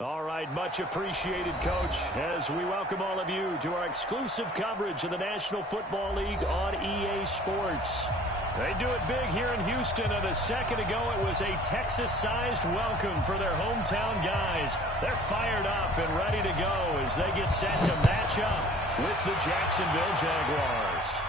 All right, much appreciated, Coach, as we welcome all of you to our exclusive coverage of the National Football League on EA Sports. They do it big here in Houston, and a second ago it was a Texas-sized welcome for their hometown guys. They're fired up and ready to go as they get set to match up with the Jacksonville Jaguars.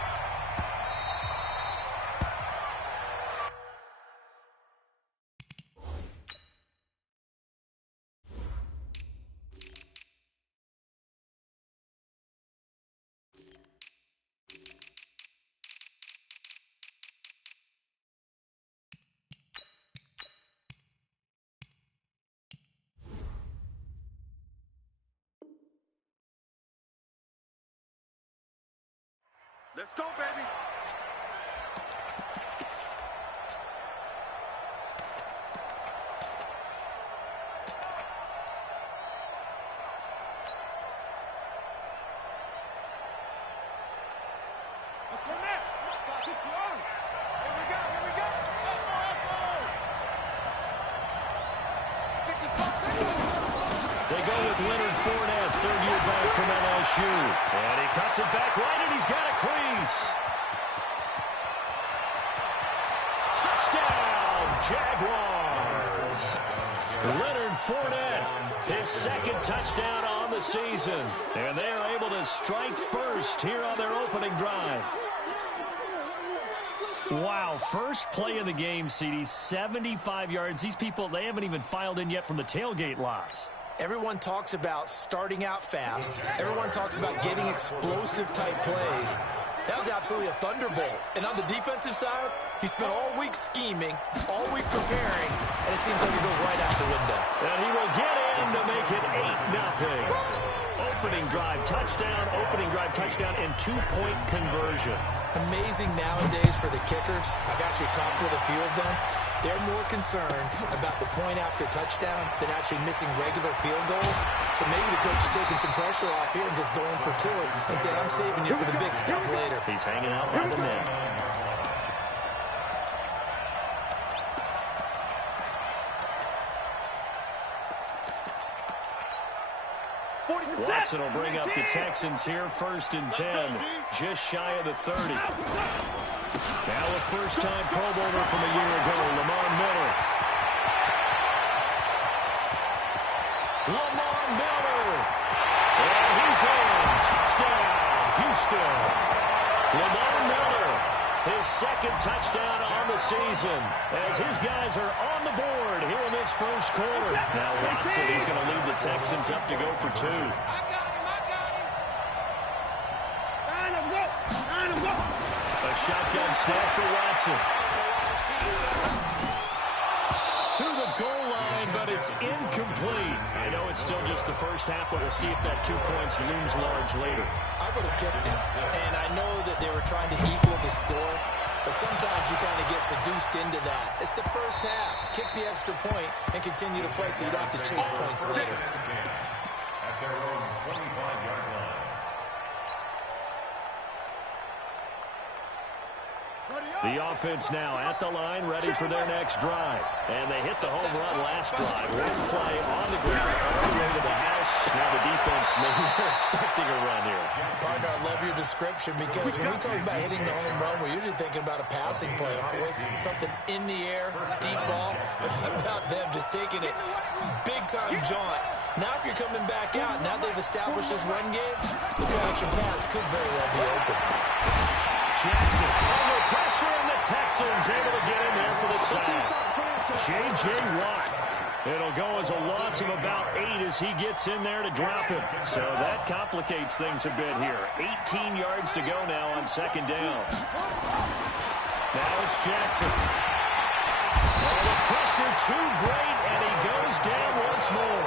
Let's go, baby. Let's go now. Here we go. They go with Leonard Fournette, third year back from LSU. And he cuts it back right, and he's got a crease. Touchdown, Jaguars. Leonard Fournette, his second touchdown on the season. And they are able to strike first here on their opening drive. Wow, first play of the game, CD, 75 yards. These people, they haven't even filed in yet from the tailgate lots. Everyone talks about starting out fast. Everyone talks about getting explosive-type plays. That was absolutely a thunderbolt. And on the defensive side, he spent all week scheming, all week preparing, and it seems like it goes right out the window. And he will get in to make it 8-0. Opening drive touchdown, and two-point conversion. Amazing nowadays for the kickers. I've actually talked with a few of them. They're more concerned about the point after touchdown than actually missing regular field goals. So maybe the coach is taking some pressure off here and just going for two and saying, I'm saving you for the big stuff later. He's hanging out by the net. Watson will bring up the Texans here, 1st and 10, just shy of the 30. Now a first-time Pro Bowler from a year ago, Lamar Miller. And he's in. Touchdown, Houston. Lamar Miller, his second touchdown on the season, as his guys are on the board here in this first quarter. Now Watson, he's going to lead the Texans up to go for two. A shotgun snap for Watson. To the goal line, but it's incomplete. I know it's still just the first half, but we'll see if that 2 points looms large later. I would have kicked it, and I know that they were trying to equal the score, but sometimes you kind of get seduced into that. It's the first half. Kick the extra point and continue to play so you don't have to chase points later. At their own 25-yard line. The offense now at the line, ready for their next drive. And they hit the home run last drive. One play on the ground, all the way to the house. Now the defense, maybe they're expecting a run here. Partner, I love your description because when we talk about hitting the home run, we're usually thinking about a passing play, aren't we? Something in the air, deep ball. But how about them just taking it big-time jaunt? Now if you're coming back out, now they've established this run game, the play-action pass could very well be open. Jackson under pressure, and the Texans able to get in there for the sack. J.J. Watt. It'll go as a loss of about 8 as he gets in there to drop him. So that complicates things a bit here. 18 yards to go now on second down. Now it's Jackson. Oh, the pressure too great, and he goes down once more.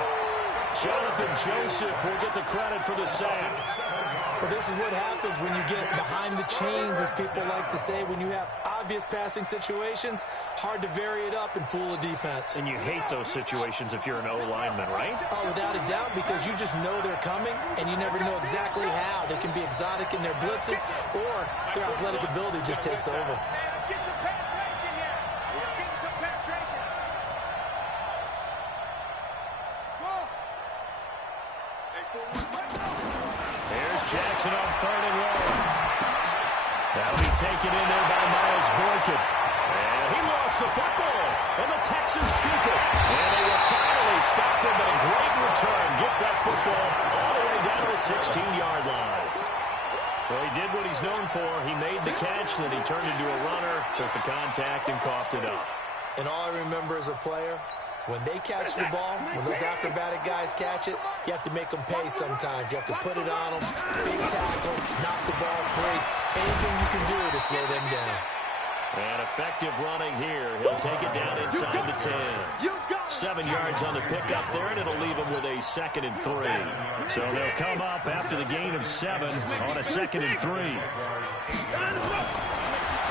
Jonathan Joseph will get the credit for the sack. Well, this is what happens when you get behind the chains, as people like to say. When you have obvious passing situations, hard to vary it up and fool a defense. And you hate those situations if you're an O-lineman, right? Oh, without a doubt, because you just know they're coming, and you never know exactly how. They can be exotic in their blitzes, or their athletic ability just takes over. Jackson on 3rd and long. That'll be taken in there by Miles Boykin. And he lost the football. And the Texans scoop it. And they will finally stop him, but a great return gets that football all the way down to the 16-yard line. Well, he did what he's known for. He made the catch, then he turned into a runner, took the contact, and coughed it up. And all I remember as a player, when they catch the ball, when those acrobatic guys catch it, you have to make them pay sometimes. You have to put it on them, big tackle, knock the ball free. Anything you can do to slow them down. And effective running here. He'll take it down inside the 10. 7 yards on the pickup there, and it'll leave him with a 2nd and 3. So they'll come up after the gain of 7 on a 2nd and 3.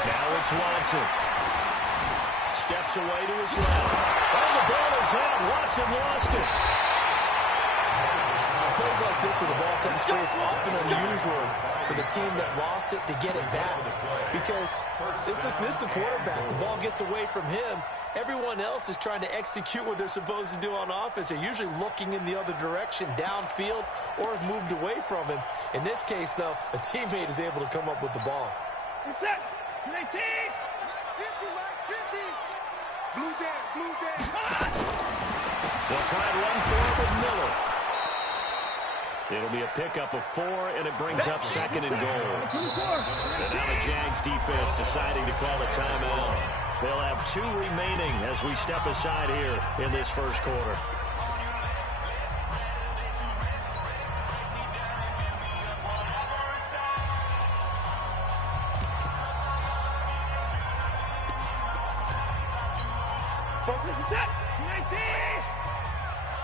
Now it's Watson. Steps away to his left. Oh, the ball is out. Watson lost it. Plays like this when the ball comes free, it's often unusual for the team that lost it to get it back. Because this is the quarterback. The ball gets away from him. Everyone else is trying to execute what they're supposed to do on offense. They're usually looking in the other direction, downfield, or have moved away from him. In this case, though, a teammate is able to come up with the ball. Reset. 19. 50, 50. Blue down, blue down. They'll try and run forward with Miller. It'll be a pickup of 4, and it brings up 2nd and goal. And now the Jags defense deciding to call a timeout. They'll have 2 remaining as we step aside here in this first quarter. Focus is set. 19.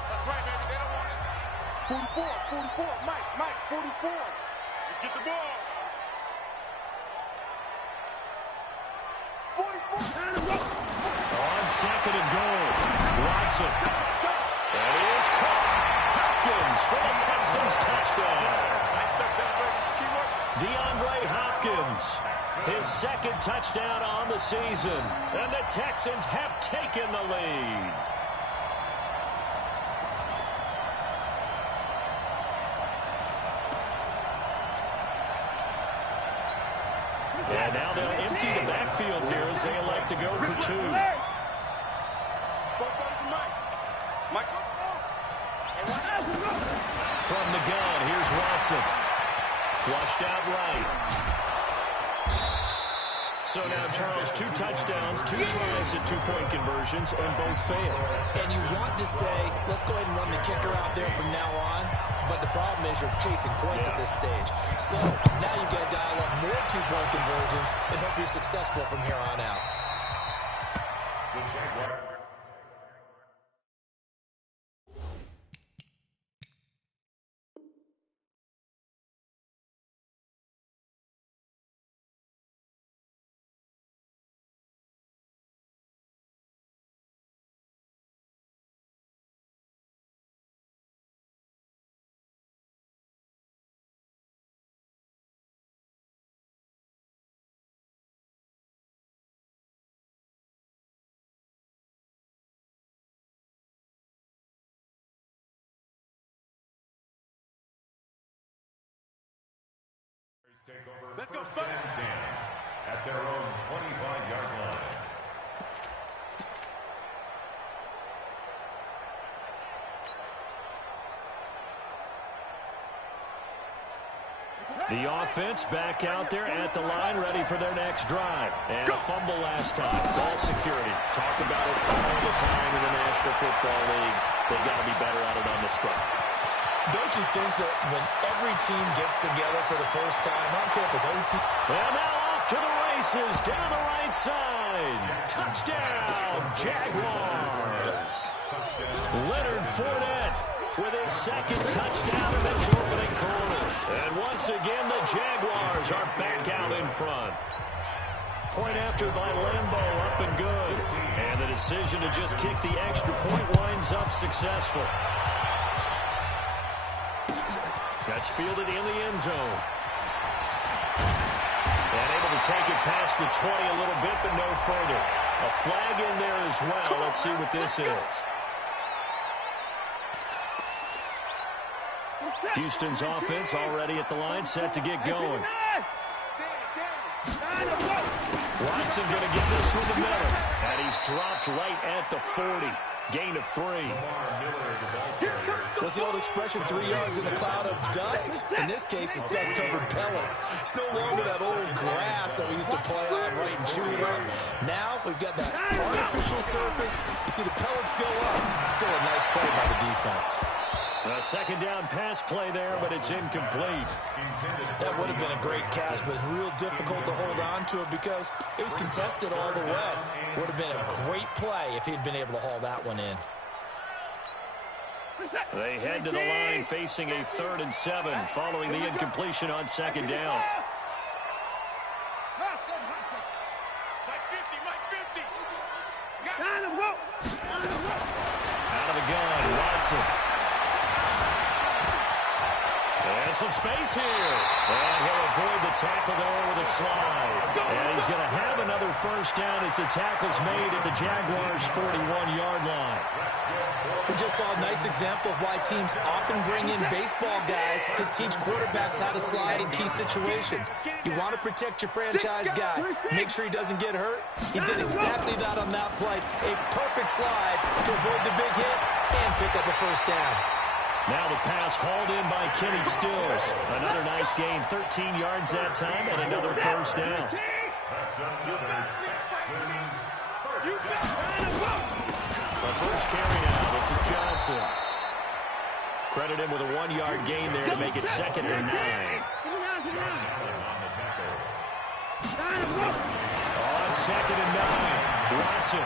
That's right, baby. They don't want it. 44. Mike, 44. Let's get the ball. 44. On 2nd and goal, Watson. And he is caught. Hopkins for the Texans touchdown. DeAndre Hopkins, his 2nd touchdown on the season. And the Texans have taken the lead. And now they'll empty the backfield here as they elect to go for 2. From the gun, here's Watson. Flushed out right. So now, Charles, 2 touchdowns, 2 tries at 2-point conversions, and both fail. And you want to say, let's go ahead and run the kicker out there from now on. But the problem is you're chasing points at this stage. So now you got to dial up more 2-point conversions and hope you're successful from here on out. Let's go, first and 10 at their own 25-yard line. The offense back out there at the line, ready for their next drive. And a fumble last time. Ball security. Talk about it all the time in the National Football League. They've got to be better at it on this drive. Don't you think that when every team gets together for the first time, I don't care if it's OT. And now off to the races, down the right side. Touchdown, Jaguars. Leonard Fournette with his 2nd touchdown in this opening quarter. And once again, the Jaguars are back out in front. Point after by Lambo, up and good. And the decision to just kick the extra point winds up successful. That's fielded in the end zone. And able to take it past the 20 a little bit, but no further. A flag in there as well. Let's see what this is. Houston's offense already at the line, set to get going. Watson going to get this one to Miller. And he's dropped right at the 40. Gain of 3. What's the old expression, 3 yards in a cloud of dust? In this case, it's dust-covered pellets. It's no longer that old grass that we used to play on, right, and chew it up. Now we've got that artificial surface. You see the pellets go up. Still a nice play by the defense. A second down pass play there, but it's incomplete. That would have been a great catch, but it's real difficult to hold on to it because it was contested all the way. Would have been a great play if he'd been able to haul that one in. They head to the line facing a 3rd and 7 following the incompletion on second down. Out of the gun, Watson. And some space here. And he'll avoid the tackle there with a slide. And he's going to have another first down as the tackle's made at the Jaguars' 41-yard line. We just saw a nice example of why teams often bring in baseball guys to teach quarterbacks how to slide in key situations. You want to protect your franchise guy. Make sure he doesn't get hurt. He did exactly that on that play. A perfect slide to avoid the big hit and pick up a first down. Now the pass hauled in by Kenny Stills. Another nice gain, 13 yards that time, and another first down. The first carry now, this is Johnson. Credit him with a 1-yard gain there to make it 2nd and 9. On 2nd and 9, Watson.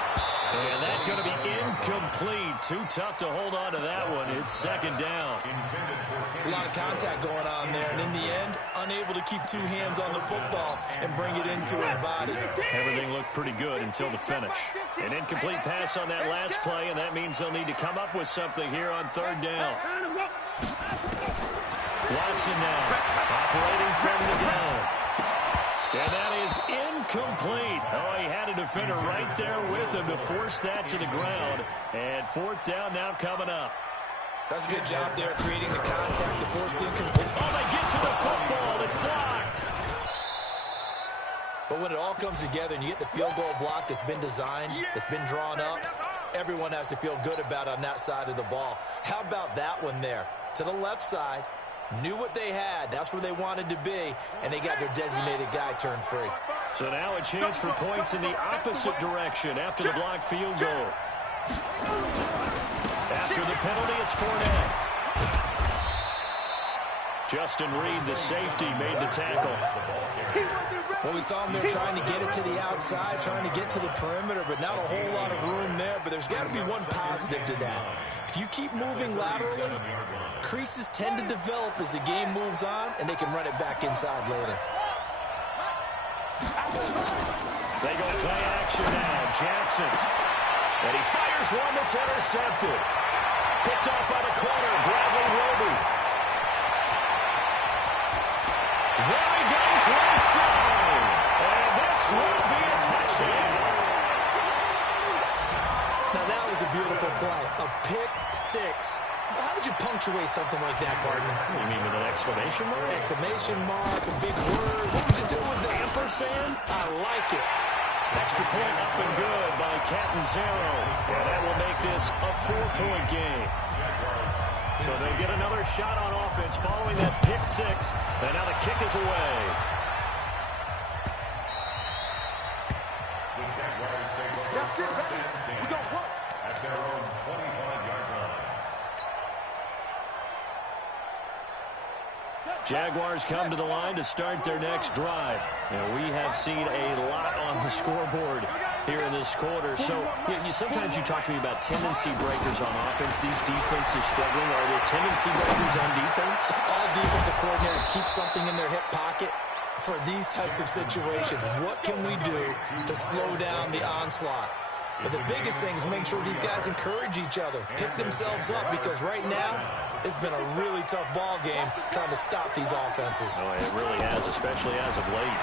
And that's going to be incomplete. Too tough to hold on to that one. It's 2nd down. It's a lot of contact going on there, and in the end, unable to keep 2 hands on the football and bring it into his body. Everything looked pretty good until the finish. An incomplete pass on that last play, and that means they'll need to come up with something here on 3rd down. Watson now, operating from the gun. And that is incomplete. Oh, he had a defender right there with him to force that to the ground. And 4th down now coming up. That's a good job there creating the contact to force the incomplete. Oh, they get to the football. It's blocked. But when it all comes together and you get the field goal block that's been designed, that's been drawn up, everyone has to feel good about it on that side of the ball. How about that one there? To the left side. Knew what they had. That's where they wanted to be, and they got their designated guy turned free. So now a chance for points in the opposite direction after the blocked field goal. After the penalty, it's Fournette. Justin Reed, the safety, made the tackle. Well, we saw him there trying to get it to the outside, trying to get to the perimeter, but not a whole lot of room there. But there's got to be one positive to that. If you keep moving laterally, creases tend to develop as the game moves on, and they can run it back inside later. They go play action now. Jackson. And he fires one that's intercepted. Picked off by the corner, Bradley Roby. There he goes right side. And this will be a touchdown. Now that was a beautiful play. A pick 6. How would you punctuate something like that, partner? You mean with an exclamation mark? Exclamation mark, a big word. What would you do with that? Ampersand? I like it. Extra point up and good by Catanzaro. And that will make this a 4-point game. So they'll get another shot on offense following that pick 6. And now the kick is away. The Jaguars take over first and 10 at their own 25-yard line. Jaguars come to the line to start their next drive. We have seen a lot on the scoreboard here in this quarter. So sometimes you talk to me about tendency breakers on offense. These defenses struggling. Are there tendency breakers on defense? All defensive coordinators keep something in their hip pocket for these types of situations. What can we do to slow down the onslaught? But the biggest thing is make sure these guys encourage each other, pick themselves up, because right now it's been a really tough ball game trying to stop these offenses. Oh, it really has, especially as of late.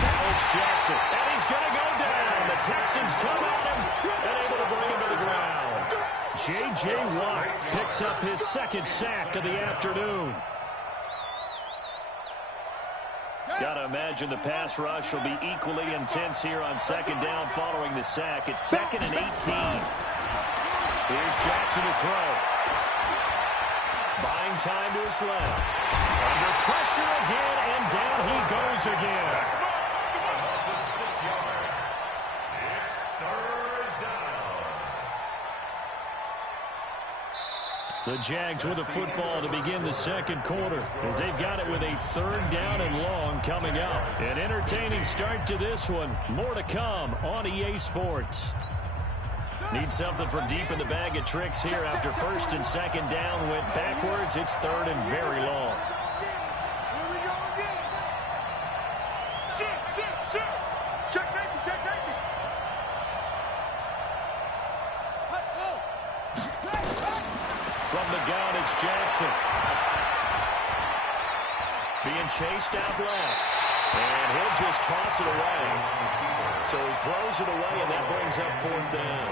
Now it's Jackson, and he's going to go down. The Texans come at him and able to bring him to the ground. J.J. Watt picks up his second sack of the afternoon. Got to imagine the pass rush will be equally intense here on second down following the sack. It's 2nd and 18. Here's Jackson to throw. Buying time to his left. Under pressure again, and down he goes again. The Jags with the football to begin the second quarter as they've got it with a 3rd down and long coming up. An entertaining start to this one. More to come on EA Sports. Need something from deep in the bag of tricks here after 1st and 2nd down went backwards. It's 3rd and very long. From the gun, it's Jackson. Being chased out left. And he'll just toss it away. So he throws it away, and that brings up 4th down.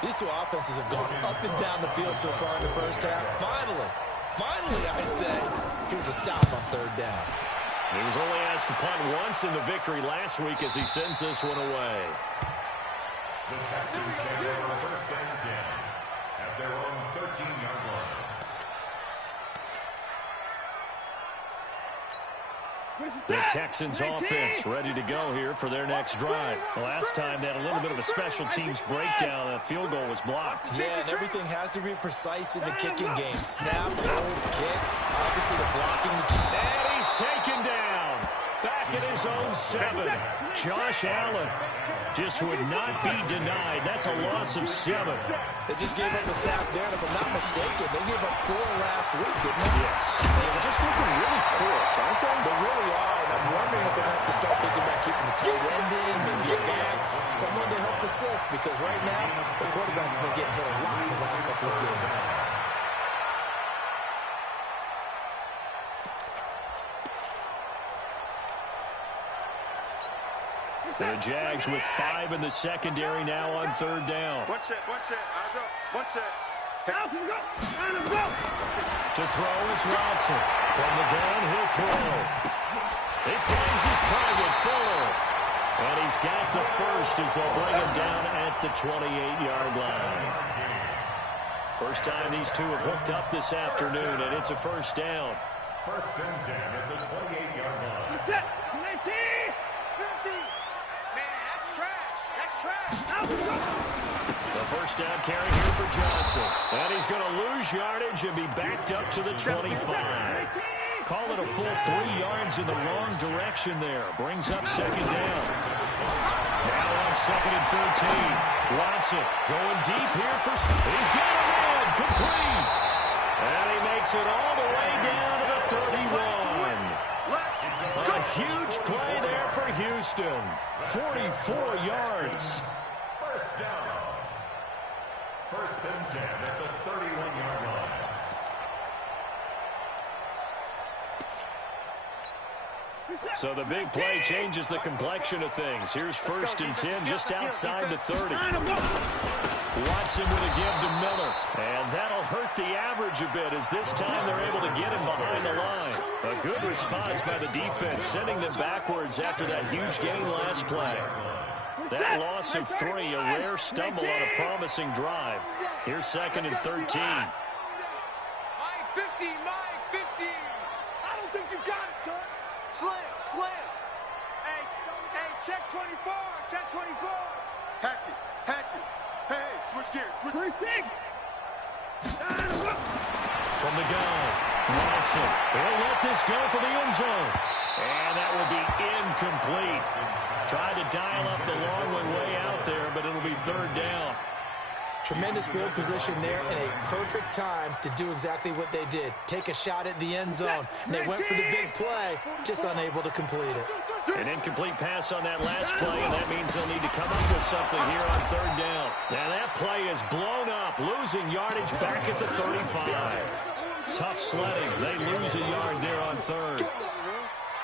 These two offenses have gone up and down the field so far in the first half. Finally, I say, here's a stop on 3rd down. He was only asked to punt once in the victory last week as he sends this one away. The Texans take over 1st and 10 at their own 13-yard line. The Texans offense ready to go here for their next drive. Last time they had a little bit of a special teams breakdown. That field goal was blocked. Yeah, and everything has to be precise in the kicking game. Snap, hold, kick, obviously the blocking. And he's taken down. Back at his own 7. Josh Allen just would not be denied. That's a loss of 7. They just gave up a sack there, and if I'm not mistaken, they gave up 4 last week, didn't they? Yes. They're just looking really porous, aren't they? They really are, and I'm wondering if they'll have to start thinking about keeping the tight end in, maybe a back, someone to help assist, because right now, the quarterback's been getting hit a lot in the last couple of games. The Jags with 5 in the secondary now on 3rd down. One set, eyes up, one set. Out, go. To throw is Watson. From the gun, he'll throw. He finds his target, Fuller. And he's got the first as they'll bring him down at the 28-yard line. First time these two have hooked up this afternoon, and it's a 1st down. 1st and 10 at the 28-yard line. Set, 19, 50. Man, that's trash. The 1st down carry here for Johnson. And he's going to lose yardage and be backed up to the 25. Call it a full 3 yards in the wrong direction there. Brings up 2nd down. Now on 2nd and 13. Watson going deep here for... He's got a man. Complete. And he makes it all the way down to the 31. A huge play there for Houston. 44 yards. 1st down. 1st and 10 at the 31-yard line. So the big play changes the complexion of things. Here's 1st and 10 just outside the 30. Watson with a give to Miller. And that'll hurt the average a bit as this time they're able to get him behind the line. A good response by the defense, sending them backwards after that huge gain last play. That loss of 3, a rare stumble on a promising drive. Here's 2nd and 13. My 50, my 50. I don't think you got it, son. Slam. Hey, check 24, check 24. Hatchet. Hey, switch gears, switch. 3-6. From the gun, Watson. He'll let this go for the end zone. And that will be incomplete. Tried to dial up the long one way out there, but it'll be 3rd down. Tremendous field position there and a perfect time to do exactly what they did. Take a shot at the end zone. And they went for the big play, just unable to complete it. An incomplete pass on that last play, and that means they'll need to come up with something here on 3rd down. Now that play is blown up, losing yardage back at the 35. Tough sledding. They lose a yard there on 3rd.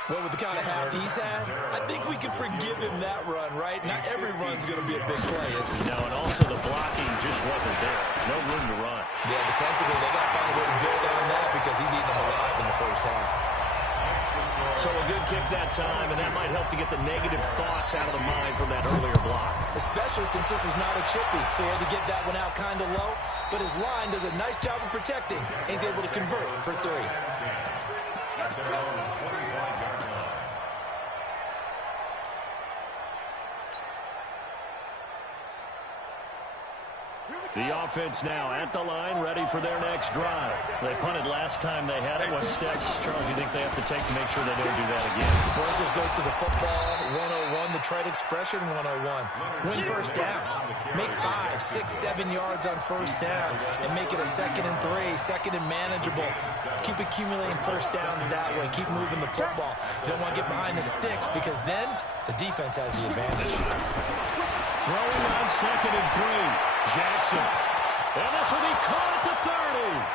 Well, with the kind of half he's had, I think we can forgive him that run, right? Not every run's going to be a big play, is it? No, and also the blocking just wasn't there. No room to good kick that time, and that might help to get the negative thoughts out of the mind from that earlier block. Especially since this was not a chippy, so he had to get that one out kind of low. But his line does a nice job of protecting. He's able to convert for 3. The offense now at the line, ready for their next drive. They punted last time they had it. What steps, Charles, you think they have to take to make sure they don't do that again? Well, let's just go to the football 101, the trade expression 101. Win first down. Make 5, 6, 7 yards on first down and make it a 2nd and 3, 2nd and manageable. Keep accumulating first downs that way. Keep moving the football. You don't want to get behind the sticks because then the defense has the advantage. Throwing on 2nd and 3. Jackson. And this will be caught at the 30.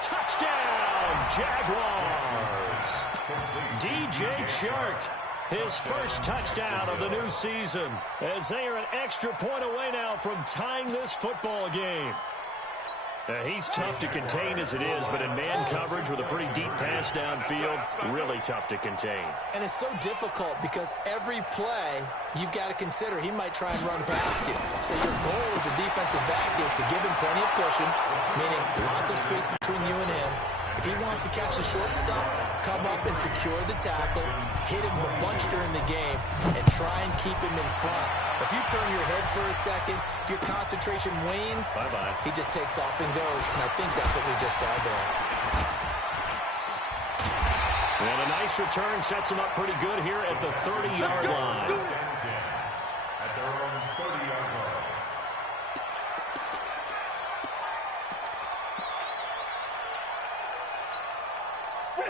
Touchdown, Jaguars. DJ Chark, his first touchdown of the new season, as they are an extra point away now from tying this football game. He's tough to contain as it is, but in man coverage with a pretty deep pass downfield, really tough to contain. And it's so difficult because every play you've got to consider he might try and run past you. So your goal as a defensive back is to give him plenty of cushion, meaning lots of space between you and him. If he wants to catch the short stuff, come up and secure the tackle, hit him a bunch during the game, and try and keep him in front. If you turn your head for a second, if your concentration wanes, bye-bye. He just takes off and goes, and I think that's what we just saw there. And a nice return sets him up pretty good here at the 30-yard line. At their own 30-yard line.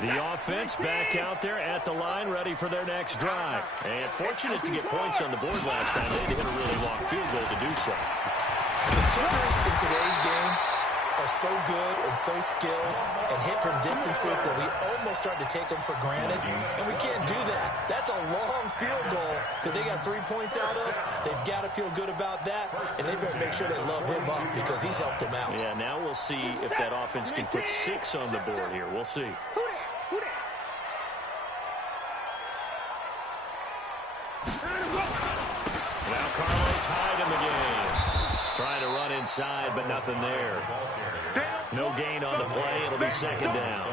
The offense back out there at the line, ready for their next drive. And fortunate to get points on the board last time. They had to hit a really long field goal to do so. The kickers in today's game are so good and so skilled and hit from distances that we almost start to take them for granted. And we can't do that. That's a long field goal that they got 3 points out of. They've got to feel good about that. And they better make sure they love him up because he's helped them out. Yeah, now we'll see if that offense can put 6 on the board here. We'll see. Now Carlos Hyde in the game. Trying to run inside, but nothing there. No gain on the play. It'll be 2nd down.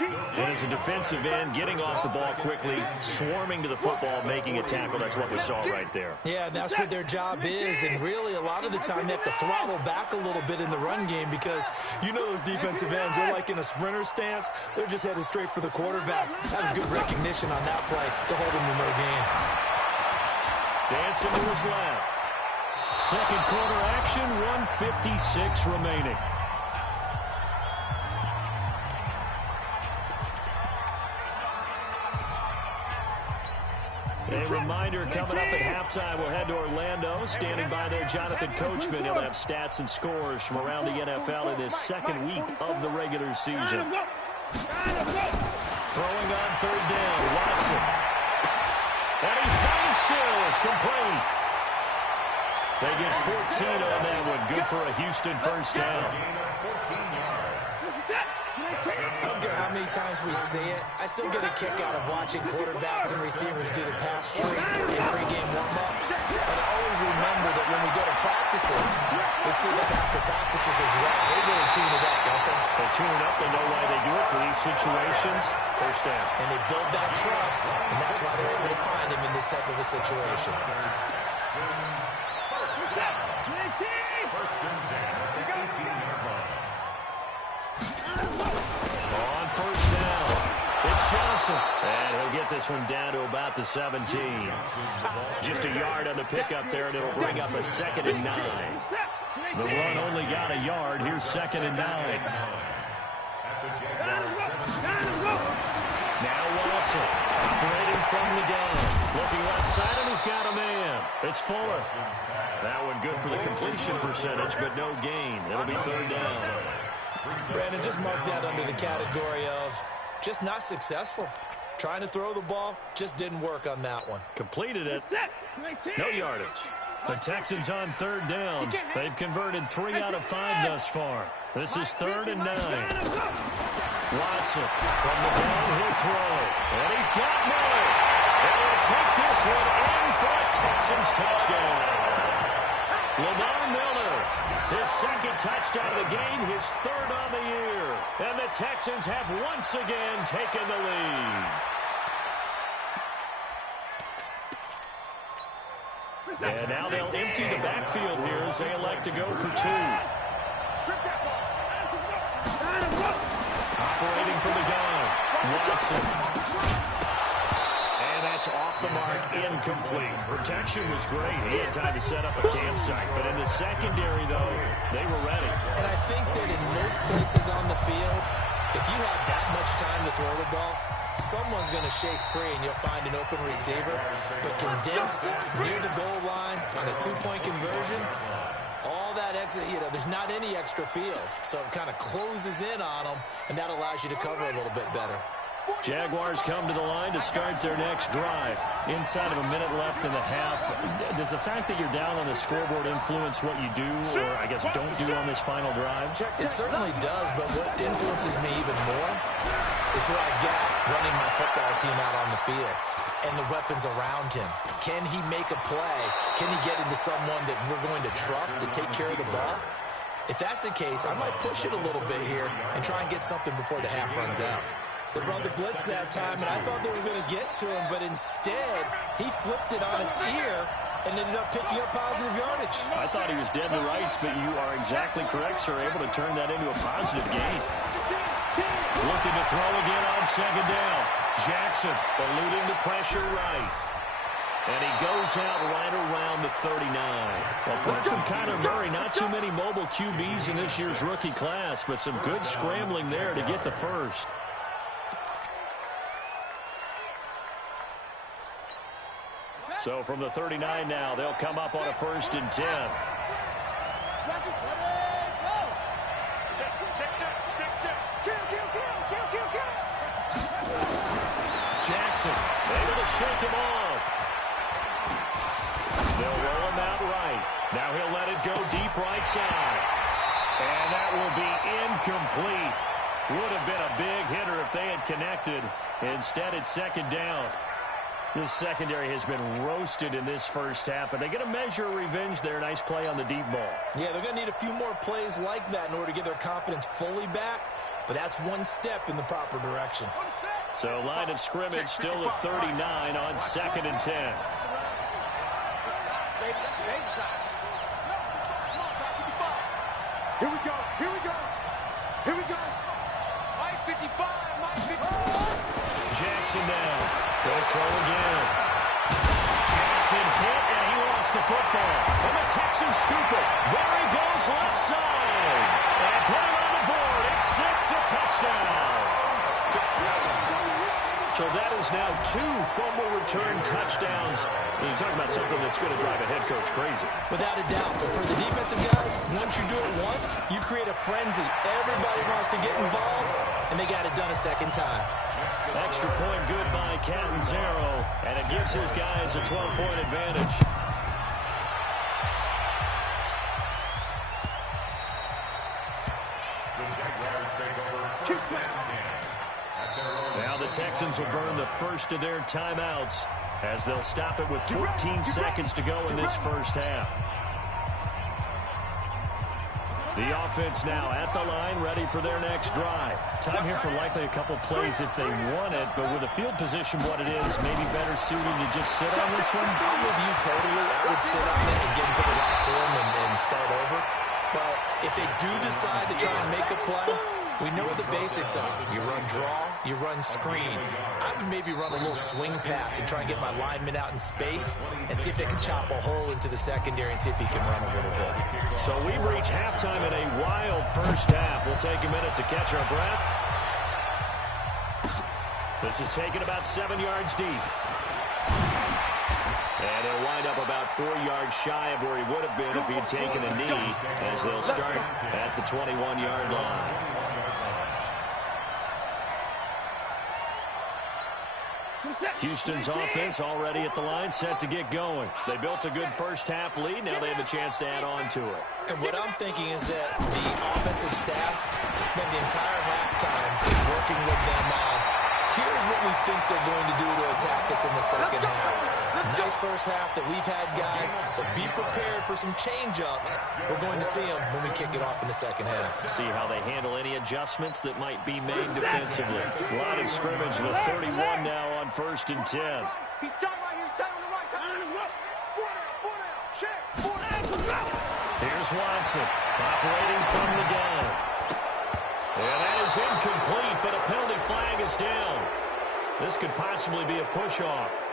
And as a defensive end, getting off the ball quickly, swarming to the football, making a tackle. That's what we saw right there. Yeah, that's what their job is. And really, a lot of the time, they have to throttle back a little bit in the run game because you know those defensive ends, they're like in a sprinter stance. They're just headed straight for the quarterback. That was good recognition on that play to hold him to no gain. Dancing to his left. Second quarter action, 1:56 remaining. A reminder, coming up at halftime, we'll head to Orlando. Standing by there, Jonathan Coachman. He'll have stats and scores from around the NFL in this 2nd week of the regular season. Throwing on 3rd down, Watson. And he finds Stills, complete. They get 14 on that one. Good for a Houston first down. I don't care how many times we see it. I still get a kick out of watching quarterbacks and receivers do the pass tree in pregame warm-up. But I always remember that when we go to practices, we see them after practices as well. They really tune it up, don't they? They tune it up. They know why they do it for these situations. First down. And they build that trust, and that's why they're able to find him in this type of a situation. On first down, it's Johnson. And he'll get this one down to about the 17. Just a yard on the pickup there, and it'll bring up a 2nd and 9. The run only got a yard. Here's 2nd and 9. Now Watson, operating from the gun. Looking left side, and he's got a man. It's Fuller. That one good for the completion percentage, but no gain. It'll be 3rd down. Brandon, just mark that under the category of just not successful. Trying to throw the ball, just didn't work on that one. Completed it. No yardage. The Texans on 3rd down. They've converted 3 out of 5 thus far. This is 3rd and 9. Watson from the downhill throw. And he's got Miller. And he'll take this one in for a Texans touchdown. Lamar Miller, his second touchdown of the game, his third on the year. And the Texans have once again taken the lead. And now they'll empty the backfield here as they elect to go for two. Operating from the gun, Watson. And that's off the mark, incomplete. Protection was great. He had time to set up a campsite. But in the secondary, though, they were ready. And I think that in most places on the field, if you have that much time to throw the ball, someone's going to shake free and you'll find an open receiver. But condensed near the goal line on a two-point conversion, all that exit, there's not any extra field. So it kind of closes in on them, and that allows you to cover a little bit better. Jaguars come to the line to start their next drive. Inside of a minute left in the half, does the fact that you're down on the scoreboard influence what you do, or I guess don't do on this final drive? It certainly does, but what influences me even more is what I've got running my football team out on the field and the weapons around him. Can he make a play? Can he get into someone that we're going to trust to take care of the ball? If that's the case, I might push it a little bit here and try and get something before the half runs out. They brought the blitz that time, and I thought they were going to get to him, but instead, he flipped it on its ear and ended up picking up positive yardage. I thought he was dead to rights, but you are exactly correct, sir. Able to turn that into a positive gain. Looking to throw again on second down. Jackson eluding the pressure right. And he goes out right around the 39. Well, apart from Kyler Murray, not too many mobile QBs in this year's rookie class, but some good scrambling there to get the first. So from the 39 now, they'll come up on a 1st and 10. Jackson able to shake him off. They'll roll him out right. Now he'll let it go deep right side. And that will be incomplete. Would have been a big hitter if they had connected. Instead, it's second down. This secondary has been roasted in this first half, but they get a measure of revenge there. Nice play on the deep ball. Yeah, they're going to need a few more plays like that in order to get their confidence fully back, but that's one step in the proper direction. So line of scrimmage still at 39 on 2nd and 10. Here we go, here we go, here we go. Mike 55, Mike 55. Jackson now. They'll throw again. Jackson hit, and he lost the football. And the Texans scoop it. There he goes left side. And put him on the board. It's 6, a touchdown. So that is now 2 fumble return touchdowns. You're talking about something that's going to drive a head coach crazy. Without a doubt. But for the defensive guys, once you do it once, you create a frenzy. Everybody wants to get involved, and they got it done a second time. Extra point good by Catanzaro, and it gives his guys a 12-point advantage. Now the Texans will burn the first of their timeouts as they'll stop it with 14 seconds to go in this first half. The offense now at the line, ready for their next drive. Time here for likely a couple plays if they want it, but with a field position what it is, maybe better suited to just sit on this one. I'm with you totally. I would sit on it and get into the locker room and start over. But if they do decide to try and make a play, we know what the basics are. You run draw, you run screen. I would maybe run a little swing pass and try and get my lineman out in space and see if they can chop a hole into the secondary and see if he can run a little bit. So we've reached halftime in a wild first half. We'll take a minute to catch our breath. This is taken about 7 yards deep. And he'll wind up about 4 yards shy of where he would have been if he had taken a knee, as they'll start at the 21-yard line. Who's that? Houston's offense already at the line, set to get going. They built a good first-half lead. Now they have a chance to add on to it. And what I'm thinking is that the offensive staff spent the entire halftime just working with them on, here's what we think they're going to do to attack us in the second half. Nice first half that we've had, guys, but be prepared for some change-ups. We're going to see them when we kick it off in the second half. See how they handle any adjustments that might be made defensively. Line of scrimmage, the 31 now on 1st and 10. He's tight right here. He's tight on the right. Four down. Check. 4 down. Here's Watson operating from the gun. And that is incomplete, but a penalty flag is down. This could possibly be a push-off.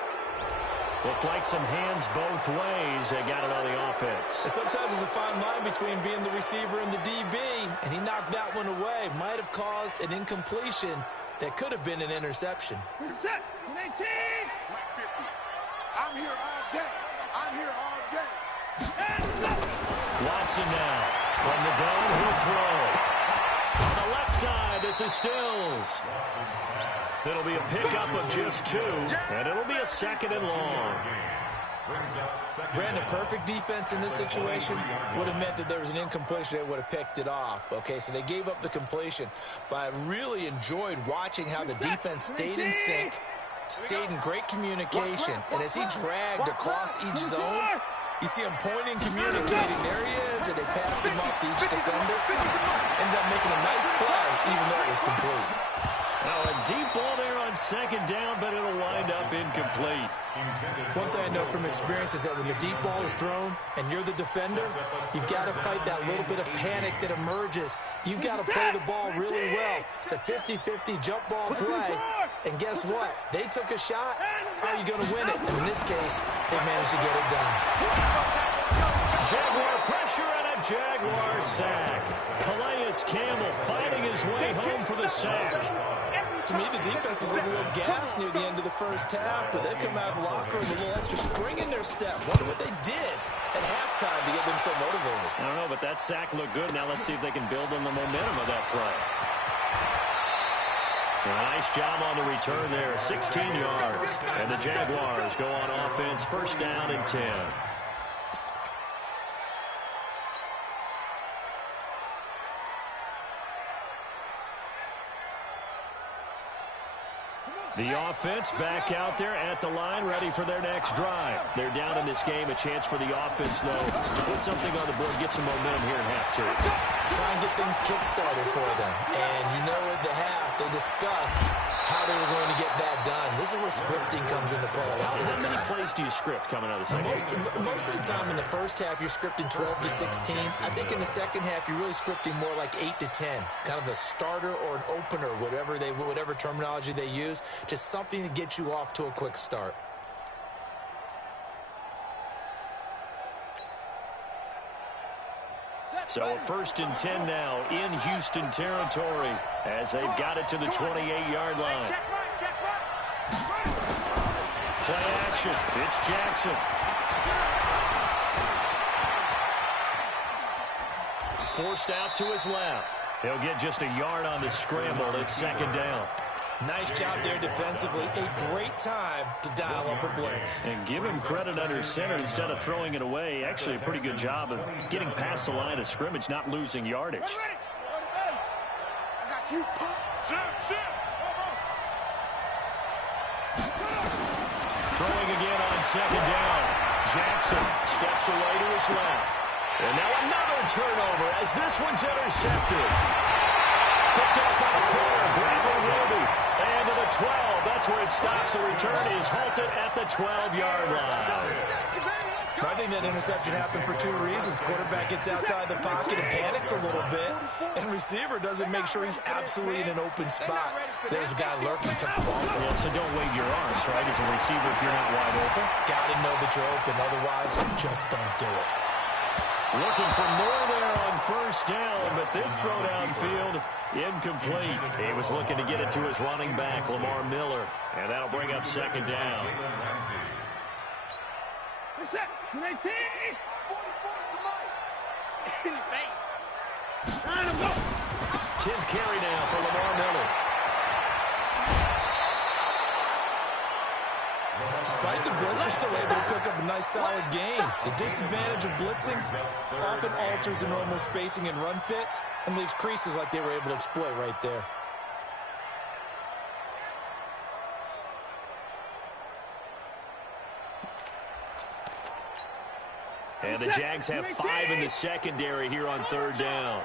Looked like some hands both ways. They got it on the offense. And sometimes there's a fine line between being the receiver and the DB, and he knocked that one away. Might have caused an incompletion that could have been an interception. Set. 18. I'm here all day. I'm here all day. Watson now from the gun. He'll throw. On the left side, this is Stills. It'll be a pickup of just 2, and it'll be a 2nd and long. Brandon, perfect defense in this situation would have meant that there was an incompletion. They would have picked it off. Okay, so they gave up the completion. But I really enjoyed watching how the defense stayed in sync, stayed in great communication. And as he dragged across each zone, you see him pointing, communicating. There he is, and they passed him off to each defender. Ended up making a nice play, even though it was complete. Well, a deep ball there on 2nd down, but it'll wind up incomplete. One thing I know from experience is that when the deep ball is thrown and you're the defender, you've got to fight that little bit of panic that emerges. You've got to play the ball really well. It's a 50-50 jump ball play. And guess what? They took a shot. How are you going to win it? And in this case, they managed to get it done. Jaguar pressure and a Jaguar sack. Calais Campbell fighting his way home for the sack. To me, the defense was a little gassed near the end of the first half, but they've come out of the locker room with a little extra spring in their step. Wonder what they did at halftime to get them so motivated. I don't know, but that sack looked good. Now let's see if they can build on the momentum of that play. A nice job on the return there, 16 yards. And the Jaguars go on offense, 1st down and 10. The offense back out there at the line, ready for their next drive. They're down in this game. A chance for the offense, though, to put something on the board, get some momentum here in half 2. Try and get things kick-started for them. And you know at the half, they discussed how they were going to get that done. This is where scripting comes into play a lot of the time. How many plays do you script coming out of the second half? Most of the time in the first half, you're scripting 12 to 16. I think in the second half, you're really scripting more like 8 to 10. Kind of a starter or an opener, whatever terminology they use. Just something to get you off to a quick start. So a 1st and 10 now in Houston territory as they've got it to the 28-yard line. Play action. It's Jackson. Forced out to his left. He'll get just a yard on the scramble. It's 2nd down. Nice job there defensively. A great time to dial up a blitz. And give him credit under center instead of throwing it away. Actually, a pretty good job of getting past the line of scrimmage, not losing yardage. I got you. Throwing again on 2nd down. Jackson steps away to his left. And now another turnover as this one's intercepted. Picked up by the corner, Bradley Roby. And to the 12, that's where it stops. The return is halted at the 12-yard line. I think that interception happened for 2 reasons. Quarterback gets outside the pocket and panics a little bit, and receiver doesn't make sure he's absolutely in an open spot. So there's a guy lurking, took the ball from him. Yeah, so don't wave your arms, right, as a receiver if you're not wide open. Got to know that you're open. Otherwise, just don't do it. Looking for more there on 1st down, but this throw downfield, incomplete. He was looking to get it to his running back, Lamar Miller, and that'll bring up 2nd down. What's that? 19! 44 to Mike. In the face. 10th carry now for Lamar Miller. Despite the blitz, they're still able to pick up a nice solid gain. The disadvantage of blitzing often alters the normal spacing and run fits and leaves creases like they were able to exploit right there. And the Jags have 5 in the secondary here on 3rd down.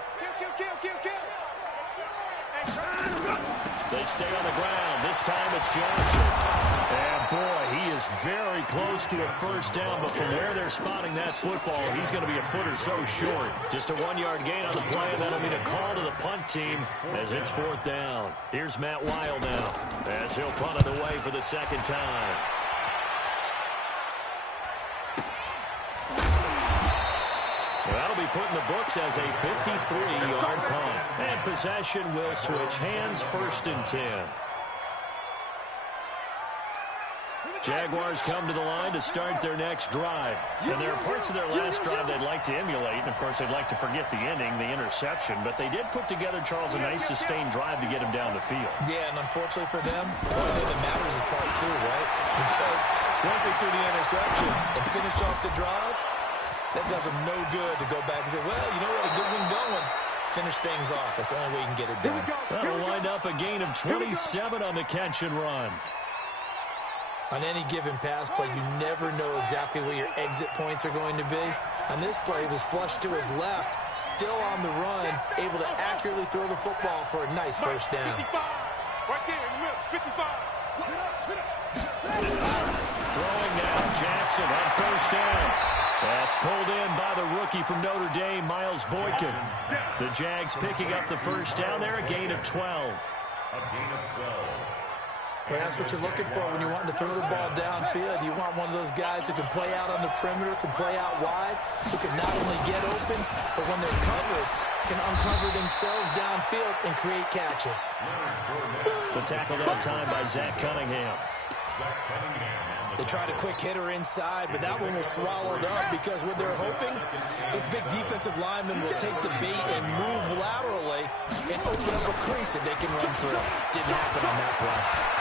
They stay on the ground. This time it's Johnson. And boy, he is very close to a 1st down, but from where they're spotting that football, he's going to be a foot or so short. Just a 1-yard gain on the play, and that'll mean a call to the punt team as it's 4th down. Here's Matt Weil now as he'll punt it away for the 2nd time. That'll be put in the books as a 53-yard punt. And possession will switch hands, 1st and 10. Jaguars come to the line to start their next drive. And there are parts of their last drive they'd like to emulate. And, of course, they'd like to forget the ending, the interception. But they did put together, Charles, a nice sustained drive to get him down the field. Yeah, and unfortunately for them, the only thing that matters is part 2, right? Because once they threw the interception and finished off the drive, that does them no good to go back and say, well, you know what, a good one going. Finish things off. That's the only way you can get it done. That'll wind up a gain of 27 on the catch and run. On any given pass play, you never know exactly where your exit points are going to be. On this play, he was flushed to his left, still on the run, able to accurately throw the football for a nice 1st down. 55. Right there in the middle, 55. Throwing now, Jackson on 1st down. That's pulled in by the rookie from Notre Dame, Miles Boykin. The Jags picking up the 1st down there, a gain of 12. A gain of 12. Well, that's what you're looking for when you want to throw the ball downfield. You want one of those guys who can play out on the perimeter, can play out wide, who can not only get open, but when they're covered, can uncover themselves downfield and create catches. The tackle that time by Zach Cunningham. They tried a quick hitter inside, but that one was swallowed up because what they're hoping, this big defensive lineman will take the bait and move laterally and open up a crease that they can run through. Didn't happen on that play.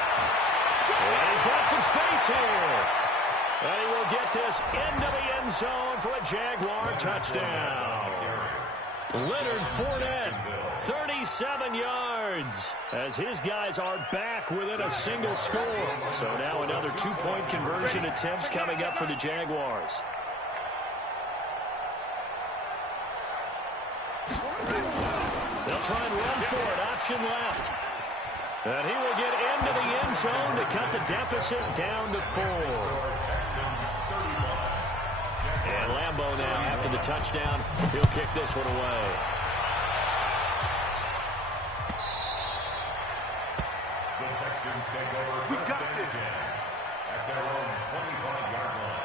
And he's got some space here. And he will get this into the end zone for a Jaguar touchdown. Leonard Fournette, 37 yards, as his guys are back within a single score. So now another 2-point conversion attempt coming up for the Jaguars. They'll try and run for it. Option left. And he will get into the end zone to cut the deficit down to 4. And Lambeau now, after the touchdown, he'll kick this one away. The Texans take over 1st and 10 at their own 25-yard line.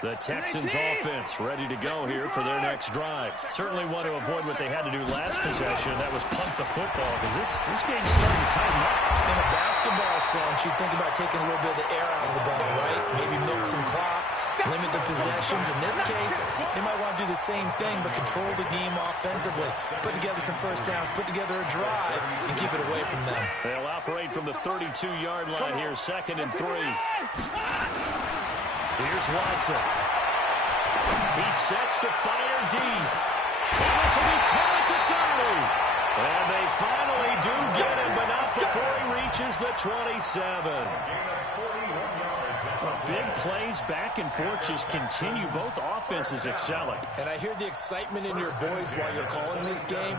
The Texans offense ready to go here for their next drive. Certainly want to avoid what they had to do last possession. That was punt the football, because this game's starting to tighten up. In a basketball sense, you think about taking a little bit of the air out of the ball, right? Maybe milk some clock, limit the possessions. In this case, they might want to do the same thing, but control the game offensively. Put together some 1st downs, put together a drive, and keep it away from them. They'll operate from the 32-yard line here, 2nd and 3. Here's Watson. He sets to fire deep. And this will be caught at the 30. And they finally do get him, but not before he reaches the 27. Big plays back and forth just continue. Both offenses excelling. And I hear the excitement in your voice while you're calling this game.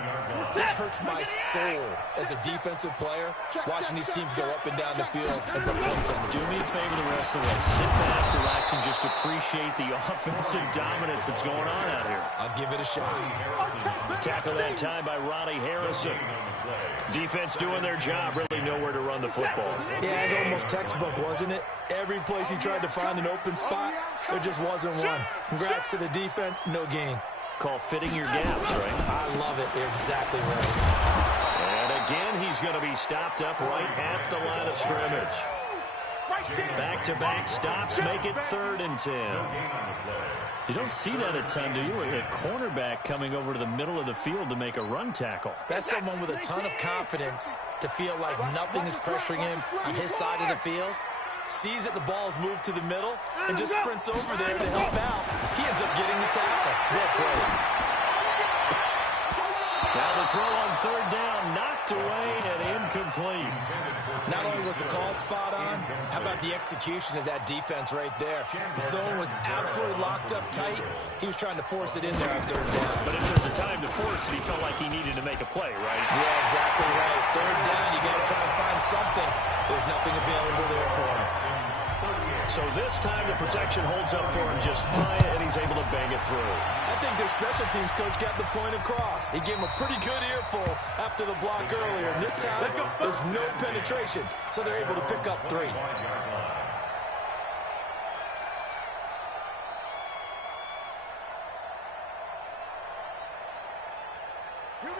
This hurts my soul as a defensive player, watching these teams go up and down the field and put points on them. Do me a favor the rest of the way. Sit back, relax, and just appreciate the offensive dominance that's going on out here. I'll give it a shot. Tackle that time by Ronnie Harrison. Defense doing their job, really nowhere to run the football. Yeah, it was almost textbook, wasn't it? Every place he tried to find an open spot, there just wasn't one. Congrats to the defense, no gain. Called fitting your gaps, right? I love it. You're exactly right. And again, he's going to be stopped up right at the line of scrimmage. Back-to-back stops make it 3rd and 10. You don't see that a ton, do you? A cornerback coming over to the middle of the field to make a run tackle. That's someone with a ton of confidence to feel like nothing is pressuring him on his side of the field. Sees that the ball's moved to the middle and just sprints over there to help out. He ends up getting the tackle. Well played. Now the throw on 3rd down, knocked away and incomplete. Not only was the call spot on, how about the execution of that defense right there? The zone was absolutely locked up tight. He was trying to force it in there on 3rd down. But if there's a time to force it, he felt like he needed to make a play, right? Yeah, exactly right. 3rd down, you got to try and find something. There's nothing available there for him. So this time the protection holds up for him just fine, and he's able to bang it through. I think their special teams coach got the point across. He gave him a pretty good earful after the block earlier. And this time, there's no penetration, so they're able to pick up 3.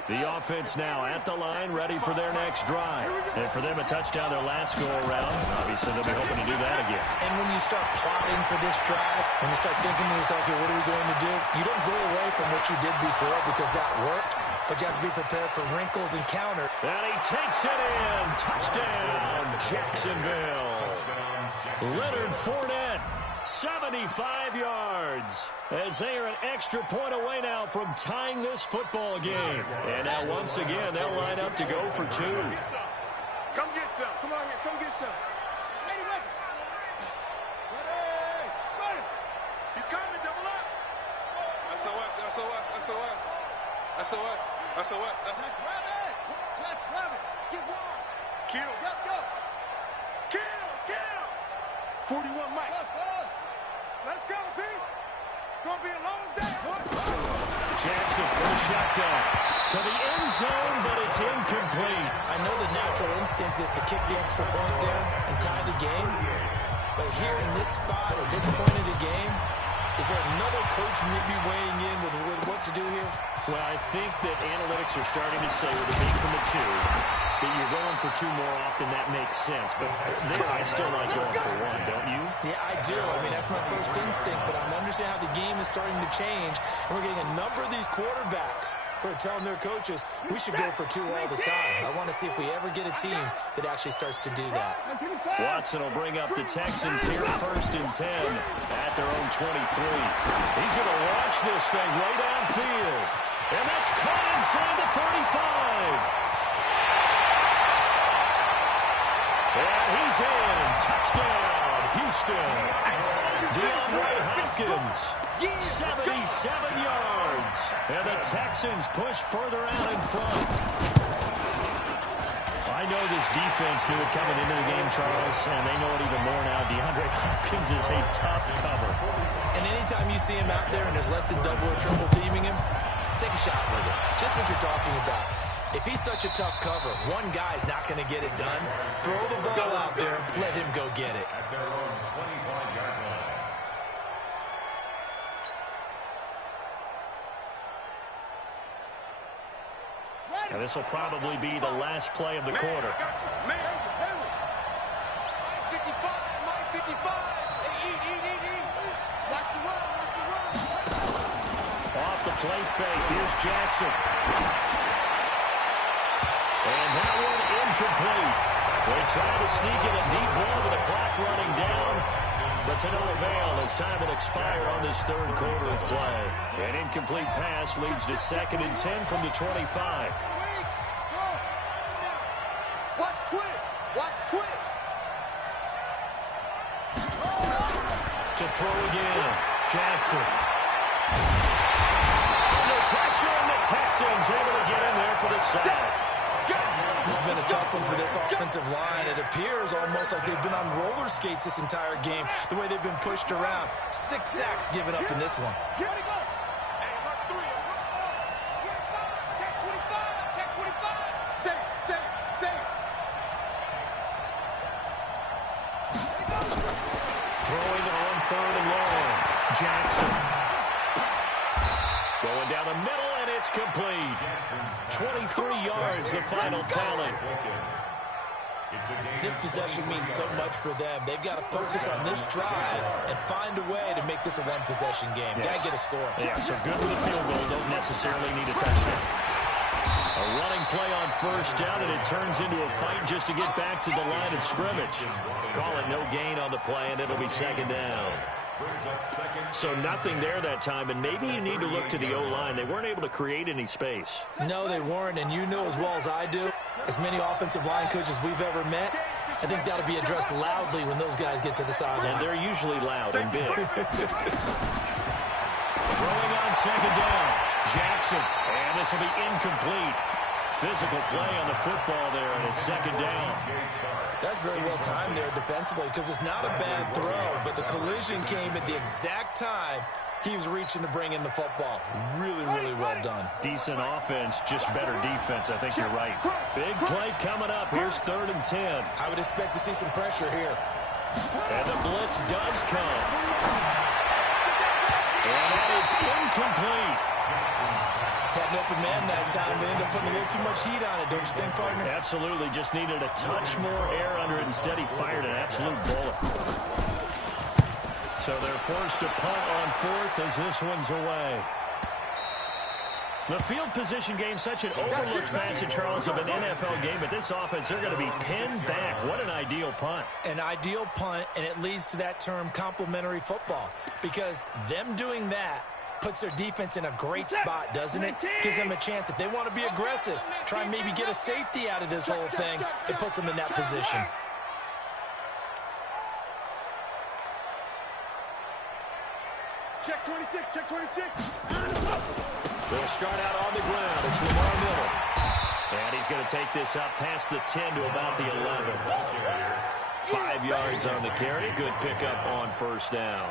The offense now at the line, ready for their next drive. And for them, a touchdown their last go-around. Obviously, they'll be hoping to do that again. And when you start plotting for this drive, when you start thinking to yourself, okay, what are we going to do? You don't go away from what you did before because that worked, but you have to be prepared for wrinkles and counter. And he takes it in. Touchdown, Jacksonville. Leonard Fournette. 75 yards as they are an extra point away now from tying this football game. And now once again, they'll line up to go for 2. Come get some. Come on here. Come get some. Ready, ready. Ready. Ready. He's coming. Double up. SOS. SOS. SOS. SOS. SOS. Grab it. Grab it. Get one. Kill. Yep, go. Kill. Kill. 41 Mike. Let's go, team. It's going to be a long day. Jackson for the shotgun to the end zone, but it's incomplete. I know the natural instinct is to kick the extra point there and tie the game. But here in this spot, at this point of the game, is there another coach maybe weighing in with what to do here? Well, I think that analytics are starting to say with it being from the 2, that you're going for 2 more often. That makes sense. But there, I still like going for 1, don't you? Yeah, I do. I mean, that's my first instinct. But I'm understanding how the game is starting to change. And we're getting a number of these quarterbacks who are telling their coaches, we should go for 2 all the time. I want to see if we ever get a team that actually starts to do that. Watson will bring up the Texans here, 1st and 10 at their own 23. He's going to launch this thing right downfield. And that's caught inside the 35. And he's in. Touchdown, Houston. DeAndre Hopkins, 77 yards. And the Texans push further out in front. I know this defense knew it coming into the game, Charles, and they know it even more now. DeAndre Hopkins is a tough cover. And anytime you see him out there and there's less than double or triple teaming him, take a shot with it. Just what you're talking about. If he's such a tough cover, one guy's not going to get it done. Throw the ball out there and let him go get it. At their own 25-yard line. Now, this will probably be the last play of the quarter. Man, 55, Mike 55. Hey, eat. Watch the run, watch the run. Off the play fake, here's Jackson. And that one incomplete. They try to sneak in a deep ball with the clock running down, but to no avail as time will expire on this 3rd quarter of play. An incomplete pass leads to 2nd and 10 from the 25. Watch twins. Watch twins. To throw again, Jackson. Under pressure, and the Texans able to get in there for the sack. This has been a tough one for this offensive line. It appears almost like they've been on roller skates this entire game, the way they've been pushed around. 6 sacks given up in this one. Here we go. Hey, mark 3. Check 25. Check 25. Say. Throwing on 3rd and long. Jackson. Going down the middle, and it's complete. 23 yards, the final tally. This possession means so much for them. They've got to focus on this drive and find a way to make this a one-possession game. Yes. Got to get a score. Yeah, so good with a field goal. Don't necessarily need a touchdown. A running play on first down, and it turns into a fight just to get back to the line of scrimmage. Call it no gain on the play, and it'll be second down. So nothing there that time, and maybe you need to look to the O-line. They weren't able to create any space. No, they weren't, and you know as well as I do, as many offensive line coaches we've ever met, I think that'll be addressed loudly when those guys get to the sideline. And they're usually loud and big. Throwing on second down. Jackson, and this will be incomplete. Physical play on the football there, and it's second down. That's very well timed there defensively because it's not a bad throw, but the collision came at the exact time he was reaching to bring in the football. Really, really well done. Decent offense, just better defense. I think you're right. Big play coming up. Here's 3rd and 10. I would expect to see some pressure here. And the blitz does come. And that is incomplete. Had an open man that time. They ended up putting a little too much heat on it, don't you think, partner? Absolutely. Just needed a touch more air under it. Instead, he fired an absolute bullet. So they're forced to punt on 4th as this one's away. The field position game, such an overlooked facet, Charles, of an NFL game. But this offense, they're going to be pinned back. What an ideal punt. An ideal punt, and it leads to that term complementary football. Because them doing that puts their defense in a great spot, doesn't it? Gives them a chance. If they want to be aggressive, try and maybe get a safety out of this whole thing, it puts them in that position. Check 26, check 26. They'll start out on the ground. It's Lamar Miller. And he's going to take this up past the 10 to about the 11. 5 yards on the carry. Good pickup on first down.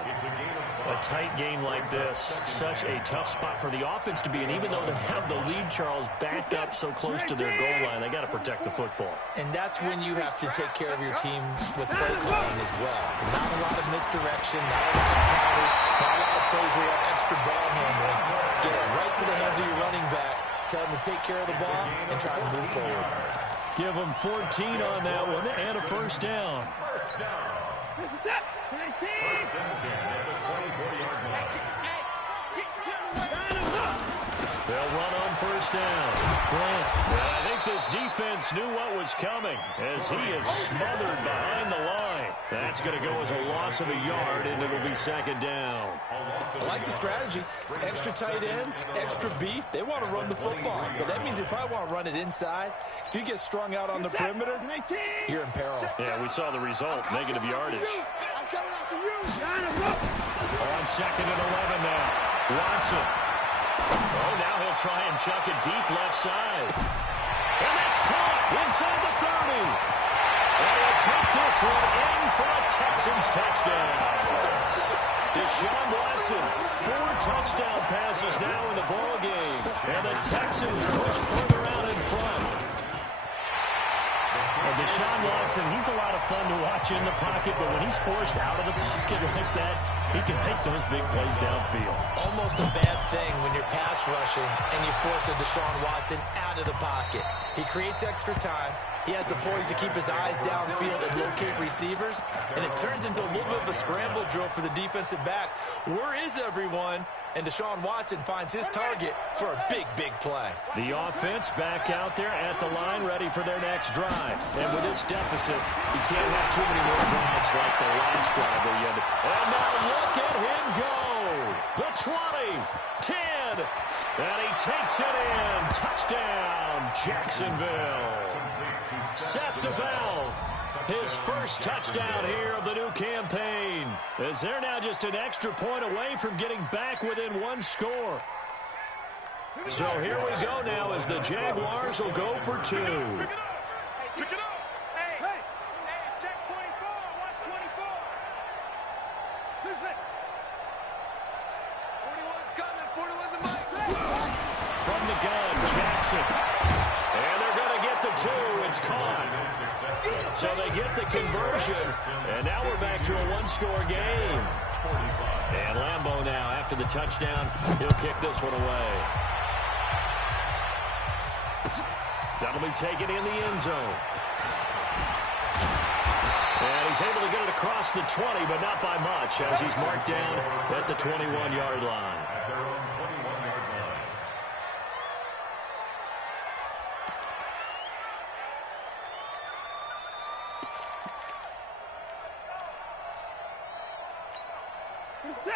A tight game like this, such a tough spot for the offense to be in. Even though they have the lead, Charles, backed up so close to their goal line, they got to protect the football. And that's when you have to take care of your team with play calling as well. Not a lot of misdirection, not a lot of counters, not a lot of plays where you have extra ball handling. Get it right to the hands of your running back. Tell them to take care of the ball and try to move forward. Give them 14 on that one and a first down. This is it. 19. First and 10 at the 24-yard line. They'll run on first down. Grant. Well, I think this defense knew what was coming as he is smothered behind the line. That's going to go as a loss of a yard, and it'll be second down. I like the strategy. Extra tight ends, extra beef. They want to run the football, but that means they probably want to run it inside. If you get strung out on the perimeter, you're in peril. Yeah, we saw the result, negative yardage. I'm coming after you. On second and 11 now. Watson. Oh, now he'll try and chuck it deep left side. And that's caught inside the 30. And he'll take this one in for a Texans touchdown. Deshaun Watson, 4 touchdown passes now in the ball game. And the Texans push further out in front. And Deshaun Watson, he's a lot of fun to watch in the pocket, but when he's forced out of the pocket like that, he can make those big plays downfield. Almost a bad thing when you're pass rushing and you force a Deshaun Watson out of the pocket. He creates extra time. He has the poise to keep his eyes downfield and locate receivers, and it turns into a little bit of a scramble drill for the defensive backs. Where is everyone? And Deshaun Watson finds his target for a big, big play. The offense back out there at the line, ready for their next drive. And with this deficit, you can't have too many more drives like the last drive they had. And now look at him go. The 20, 10, and he takes it in. Touchdown, Jacksonville. Seth DeValve, his first touchdown here of the new campaign, as they're now just an extra point away from getting back within 1 score. So here we go now as the Jaguars will go for 2. Pick it up. Hey, check 24. Watch 24. 2 seconds. 41's coming. 41's the mic. From the gun, Jackson. And they're going to get the 2. It's caught. So they get the conversion. And now we're back to a 1-score game. And Lambeau now, after the touchdown, he'll kick this one away. That'll be taken in the end zone. he's able to get it across the 20, but not by much, as he's marked down at the 21-yard line. At their own 21-yard line.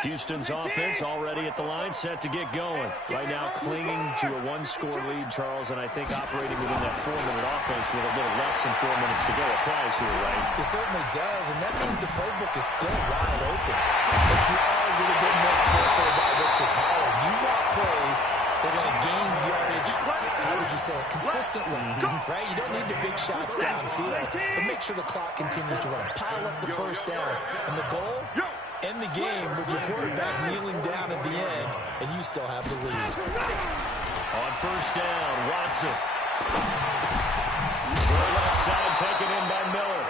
Houston's offense already at the line, set to get going. Right now clinging to a one-score lead, Charles, and I think operating within that 4-minute offense with a little less than 4 minutes to go applies here, right? It certainly does, and that means the playbook is still wide open. But you are a little bit more careful about what you're calling. You want plays that are going to gain yardage, how would you say it, consistently, right? You don't need the big shots downfield, but make sure the clock continues to run. Pile up the first down, and the goal? End the game with your quarterback kneeling down at the end, and you still have the lead. On first down, Watson. Throw left side taken in by Miller.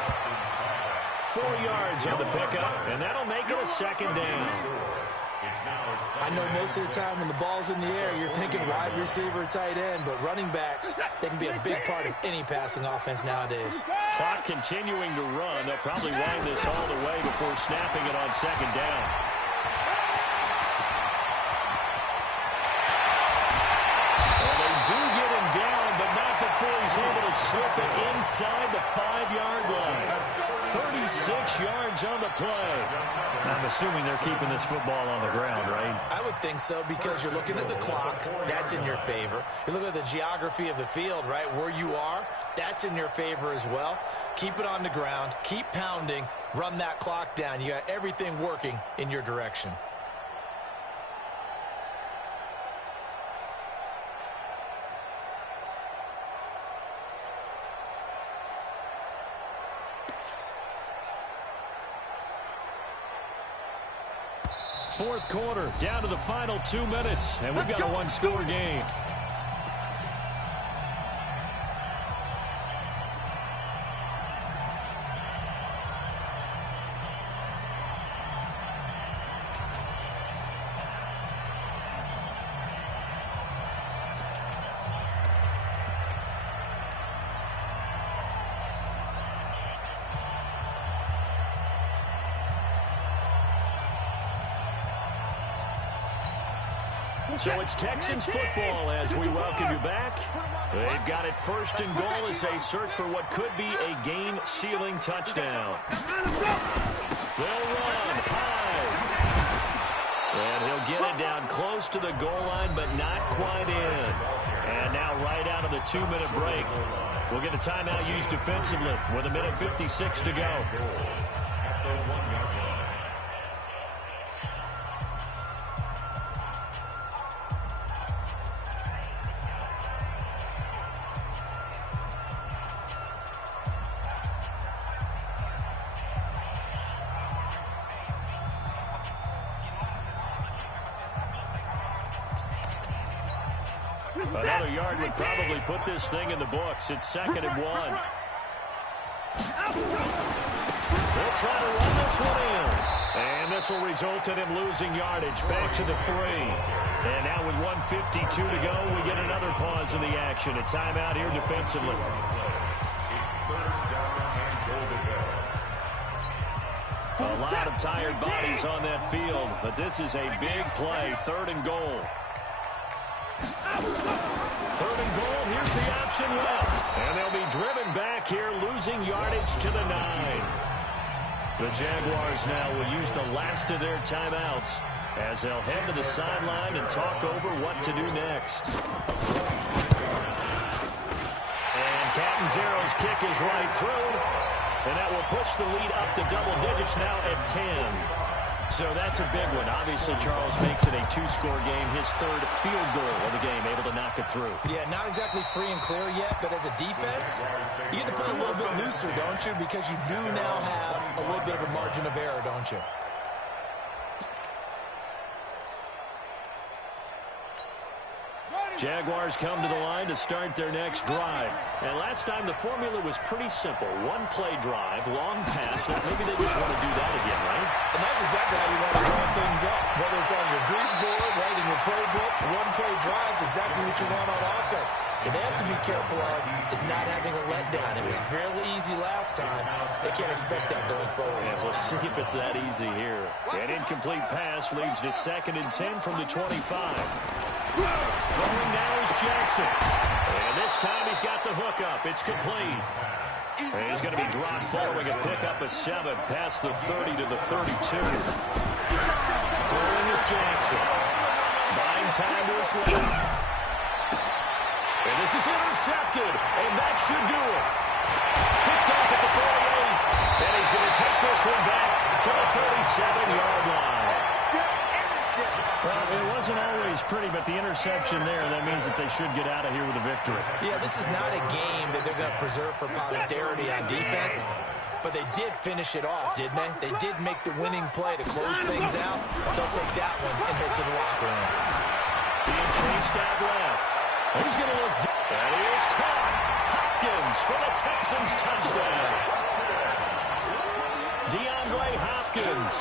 4 yards on the pickup, and that'll make it a second down. I know most of the time when the ball's in the air, you're thinking wide receiver, tight end, but running backs, they can be a big part of any passing offense nowadays. Clock continuing to run. They'll probably wind this all the way before snapping it on second down. Well, they do get him down, but not before he's able to slip it inside the 5-yard line. 36 yards on the play. I'm assuming they're keeping this football on the ground, right? I would think so, because you're looking at the clock. That's in your favor. You look at the geography of the field, right, where you are. That's in your favor as well. Keep it on the ground. Keep pounding. Run that clock down. You got everything working in your direction. Fourth quarter, down to the final 2 minutes, and we've got a one-score game. So it's Texans football as we welcome you back. They've got it first and goal as they search for what could be a game-sealing touchdown. They'll run high. And he'll get it down close to the goal line, but not quite in. And now right out of the 2-minute break, we'll get a timeout used defensively with 1:56 to go. Another yard would probably put this thing in the books. It's 2nd and 1. They'll try to run this one in. And this will result in him losing yardage back to the 3. And now with 1:52 to go, we get another pause in the action. A timeout here defensively. A lot of tired bodies on that field, but this is a big play. 3rd and goal. 3rd and goal, here's the option left. And they'll be driven back here, losing yardage to the 9. The Jaguars now will use the last of their timeouts as they'll head to the sideline and talk over what to do next. And Catanzaro's kick is right through. And that will push the lead up to double digits now at 10. So that's a big one. Obviously, Charles makes it a 2-score game. His 3rd field goal of the game, able to knock it through. Yeah, not exactly free and clear yet, but as a defense, you get to play a little bit looser, don't you? Because you do now have a little bit of a margin of error, don't you? Jaguars come to the line to start their next drive. And last time the formula was pretty simple. 1-play drive, long pass. Maybe they just want to do that again, right? And that's exactly how you want to draw things up. Whether it's on your grease board, right, in your playbook, 1-play drives, exactly what you want on offense. What they have to be careful of is not having a letdown. It was fairly easy last time. They can't expect that going forward. Yeah, we'll see if it's that easy here. An incomplete pass leads to 2nd and 10 from the 25. Throwing now is Jackson. And this time he's got the hook up. It's complete. And he's going to be dropped following a pickup of 7 past the 30 to the 32. Throwing is Jackson. Buying time to his left. And this is intercepted, and that should do it. Picked off at the 48, and he's going to take this one back to the 37-yard line. Well, it wasn't always pretty, but the interception there, that means that they should get out of here with a victory. Yeah, this is not a game that they're going to preserve for posterity on defense, but they did finish it off, didn't they? They did make the winning play to close things out. They'll take that one and head to the locker room. Being chased out left. He's going to look deep. And he is caught. Hopkins for the Texans touchdown. DeAndre Hopkins,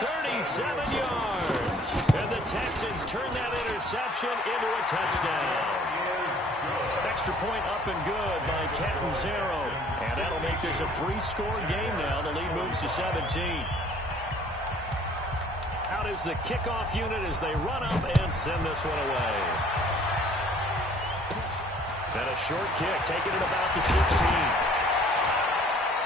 37 yards. And the Texans turn that interception into a touchdown. Extra point up and good by Catanzaro. And that'll make this a 3-score game now. The lead moves to 17. Out is the kickoff unit as they run up and send this one away. And a short kick, taking it about the 16.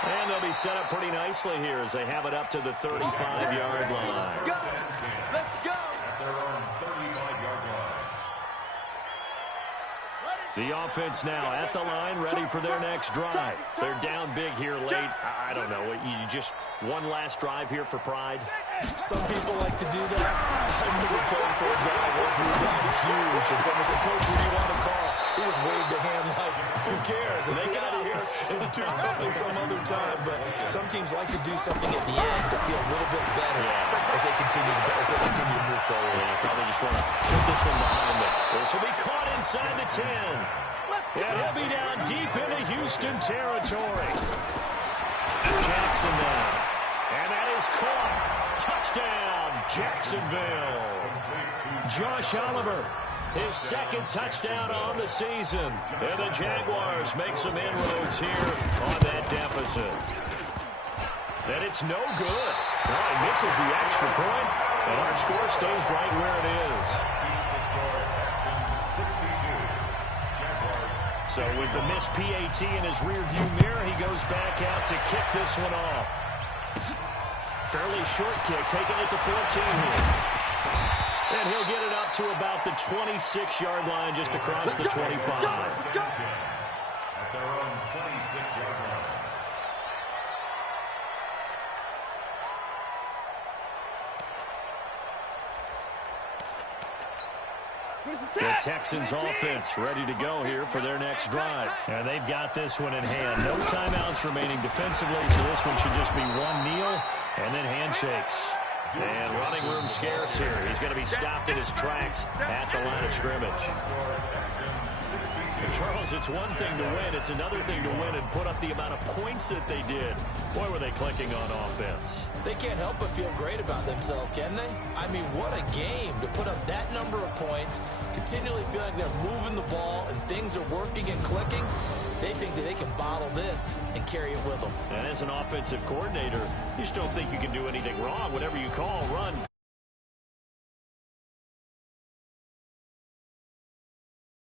And they'll be set up pretty nicely here as they have it up to the 35-yard line. Let's go. At their own 35-yard line. The offense now at the line, ready for their next drive. They're down big here late. I don't know. You just one last drive here for pride? Some people like to do that. I remember playing for a guy once we were down huge, and someone said, "Coach, what do you want to call?" He just waved a hand like, who cares? Let's get out of here and do something some other time. But some teams like to do something at the end to feel a little bit better as they continue to move forward. Yeah, probably just want to put this one behind them. This will be caught inside the 10. And he'll be down deep into Houston territory. Jackson now. And that is caught. Touchdown, Jacksonville. Josh Oliver, his 2nd touchdown on the season. And the Jaguars make some inroads here on that deficit. And it's no good. Well, he misses the extra point, and our score stays right where it is. So with the missed PAT in his rearview mirror, he goes back out to kick this one off. Fairly short kick, taking it to 14 here. And he'll get it up to about the 26-yard line, just across the 25. At their own 26-yard line. The Texans offense ready to go here for their next drive. And they've got this one in hand. No timeouts remaining defensively, so this one should just be one kneel and then handshakes. And running room scarce here. He's going to be stopped in his tracks at the line of scrimmage. And Charles, it's one thing to win. It's another thing to win and put up the amount of points that they did. Boy, were they clicking on offense. They can't help but feel great about themselves, can they? I mean, what a game to put up that number of points, continually feeling like they're moving the ball and things are working and clicking. They think that they can bottle this and carry it with them. And as an offensive coordinator, you just don't think you can do anything wrong. Whatever you call, run.